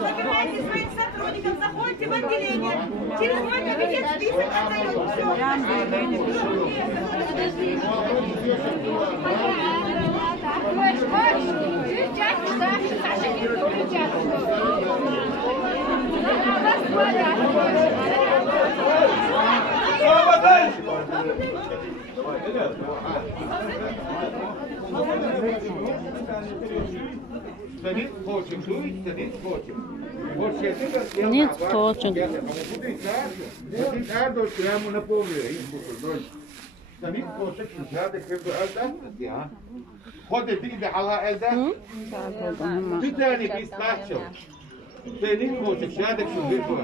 Забирайте своих сотрудников, заходите в отделение. Через мой кабинет список отдаем. Nic хочем. Hadi bir de hala elde. Bir tane biz kaçıyor. Senin koçun şahane şu bir bu.